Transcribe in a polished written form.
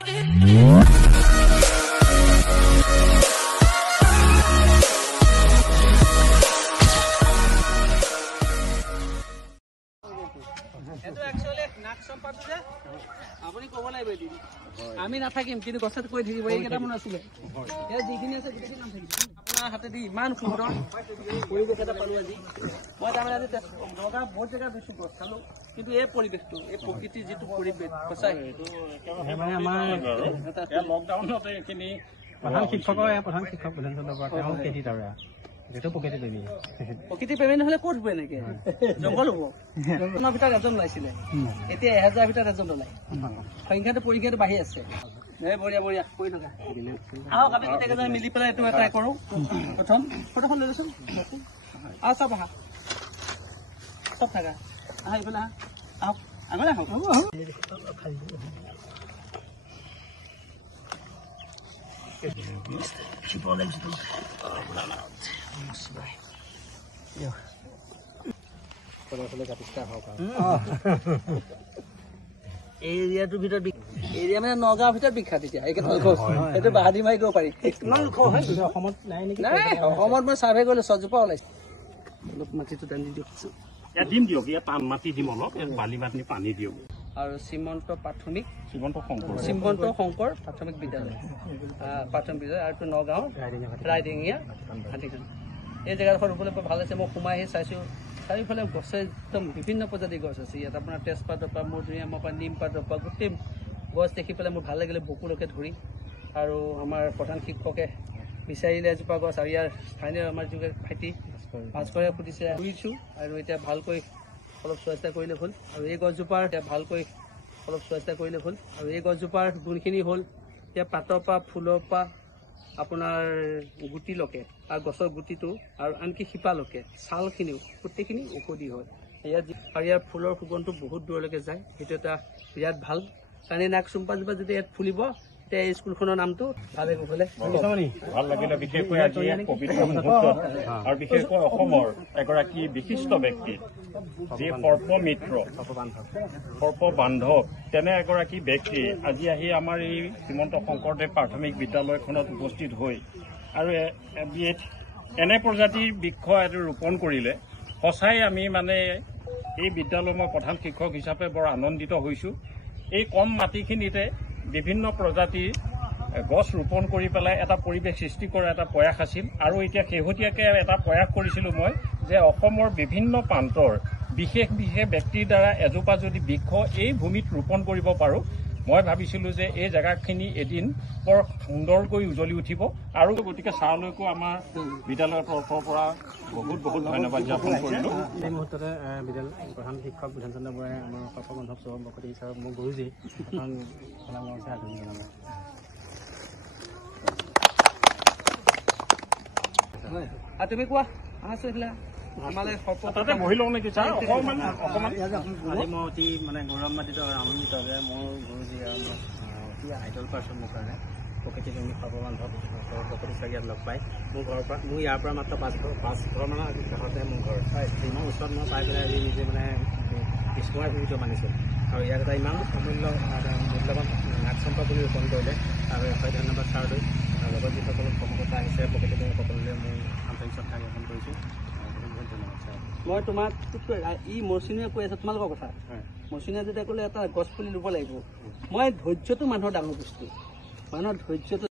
আমি নাথাকিম কিন্তু গছত কৈ থাকিব এইকেইটা মন আছিলে যিখিনি আছে গোটেইখিনি নাম থাকিব আপোনাৰ হাতেদি ইমান সুন্দৰ পৰিৱেশ এটা পালো আজি মই তাৰমানে আজি নগাঁও বহুত জেগাত গৈছো গছ চালো কিন্তু এই পৰিৱেশটো এই প্ৰকৃতিৰ যিটো পৰিৱেশ সঁচাই মানে আমাৰ লকডাউনত এইখিনি প্ৰধান শিক্ষক প্ৰকৃতি প্ৰেমী নহলে ক'ত হ'ব এনেকে জংঘল হ'ব জংঘলৰ ভিতৰত এজন ওলাইছিলে এতিয়া 1000 ভিতৰত এজন ওলাই সংখ্যাটো পৰীক্ষাটো বাঢ়ি আছে বঢ়িয়া বঢ়িয়া কৰি থকা আহক আমি গোটেইকেইজনে মিলি পেলাই এইটো ট্ৰাই কৰোঁ প্ৰথম ফটোখন লৈ লৈছোন আহ চব আহা চব থাকা আহা এইফালে আহা আহক আগলৈ আহক এৰিয়াটোৰ ভিতৰত এৰিয়া মানে নগাঁৱৰ ভিতৰত বিখ্যাত এতিয়া এইটো বাহাদুৰ মাৰি কৰিব পাৰি অসমত নাই নেকি অসমত মই চাৰ্ভে কৰিলো 6 জোপা ওলাইছে অলপ মাটিটো টানি দিয়কচোন দিম দিয়ক ইয়াত মাটি দিম অলপ বালি মাটি পানী দিয়ক আৰু শ্ৰীমন্ত শংকৰ প্ৰাথমিক বিদ্যালয় আৰু নগাঁও ৰাইডিঙীয়া হাতীখান এই জেগাডোখৰ ৰুবলৈ ভাল আছে মই সোমাই আহি চাইছোঁ চাৰিওফালে গছে একদম বিভিন্ন প্ৰজাতিৰ গছ আছে ইয়াত আপোনাৰ তেজপাতৰ পৰা মধুৰিআমৰ পৰা নিমপাতৰ পৰা গোটেই গছ দেখি পেলাই মোৰ ভাল লাগিলে বকুলকে ধৰি আৰু আমাৰ প্ৰধান শিক্ষকে বিচাৰিলে এজোপা গছ আৰু ইয়াৰ স্থানীয় আমাৰ যোগে ভাইটি ভাস্কৰে সুধিছে ৰুইছোঁ আৰু এতিয়া ভালকৈ অলপ চোৱা কৰিলে হ'ল আৰু এই গছজোপাৰ গছজোপাৰ গুণখিনি হ'ল এতিয়া পাতৰ পৰা ফুলৰ পৰা আপোনাৰ গুটিলৈকে আৰু গছৰ গুটিটো আৰু আনকি শিপালৈকে ছালখিনিও গোটেইখিনি ঔষধি হয় ইয়াত আৰু ইয়াৰ ফুলৰ সুগন্ধটো বহুত দূৰলৈকে যায় সেইটো এটা বিৰাট ভাল কাৰণ এই নাগচম্পাজোপা যদি ইয়াত ফুলিব তেতিয়া এই স্কুলখনৰ নামটো ভালে গ'লে ভাল লাগিলে বিশেষকৈ আজি পবিত্ৰ মুহূৰ্তত আৰু বিশেষকৈ অসমৰ এগৰাকী বিশিষ্ট ব্যক্তি যি সৰ্পমিত্ৰ সৰ্প বান্ধৱ তেনে এগৰাকী ব্যক্তি আজি আহি আমাৰ এই শ্ৰীমন্ত শংকৰদেৱ প্ৰাথমিক বিদ্যালয়খনত উপস্থিত হৈ আৰু এনে প্ৰজাতিৰ বৃক্ষ এইটো ৰোপণ কৰিলে সঁচাই আমি মানে এই বিদ্যালয় মই প্ৰধান শিক্ষক হিচাপে বৰ আনন্দিত হৈছোঁ এই কম মাটিখিনিতে বিভিন্ন প্ৰজাতিৰ গছ ৰোপণ কৰি পেলাই এটা পৰিৱেশ সৃষ্টি কৰা এটা প্ৰয়াস আছিল আৰু এতিয়া শেহতীয়াকৈ এটা প্ৰয়াস কৰিছিলোঁ মই যে অসমৰ বিভিন্ন প্ৰান্তৰ বিশেষ ব্যক্তিৰ দ্বাৰা এজোপা যদি বৃক্ষ এই ভূমিত ৰোপণ কৰিব পাৰোঁ মই ভাবিছিলোঁ যে এই জেগাখিনি এদিন বৰ সুন্দৰকৈ উজ্বলি উঠিব আৰু গতিকে ছাৰলৈকো আমাৰ বিদ্যালয়ৰ তৰফৰ পৰা বহুত বহুত ধন্যবাদ জ্ঞাপন কৰিলোঁ এই মুহূৰ্ততে বিদ্যালয় প্ৰধান শিক্ষক বিধান চন্দ্ৰ বৰাই আমাৰ সৰ্পবন্ধৱ চৌহম বকতি ছাৰ মোৰ গুৰুজী এখন আদৰণি জনাব তুমি কোৱা আহাচোন এইফালে তাতে বহি লওঁ নেকি ছাৰ অকণমান আজি মই অতি মানে গৌৰৱান্বিত আৰু আনন্দিত যে মোৰ গুৰুজী আৰু অতি আইডল পাৰ্চন মোৰ কাৰণে প্ৰকৃতিপ্ৰেমী সৰ্ববান্ধৱ প্ৰকৃতি চাৰ ইয়াত লগ পাই মোৰ ঘৰৰ পৰা মোৰ ইয়াৰ পৰা মাত্ৰ 5 ঘৰ মানৰ কাষতে মোৰ ঘৰ ইমান ওচৰত মই পাই পেলাই আজি নিজে মানে বিস্ময় ভূমিত মানিছোঁ আৰু ইয়াত এটা ইমান মূল্যৱান নাগচম্পা বুলি ৰোপণ কৰিলে আৰু হয় ধন্যবাদ ছাৰলৈ আৰু লগত যিসকলক সন্মুখত আহিছে প্ৰকৃতিপ্ৰেমী সকলোলৈ মই আন্তৰিক শ্ৰদ্ধা জ্ঞাপন কৰিছোঁ মই তোমাক ই মৰচিনীয়ে কৈ আছে তোমালোকৰ কথা মৰচিনীয়ে যেতিয়া ক'লে এটা গছ পুলি ৰুব লাগিব মই ধৈৰ্যটো মানুহৰ ডাঙৰ বস্তু মানুহৰ ধৈৰ্যটো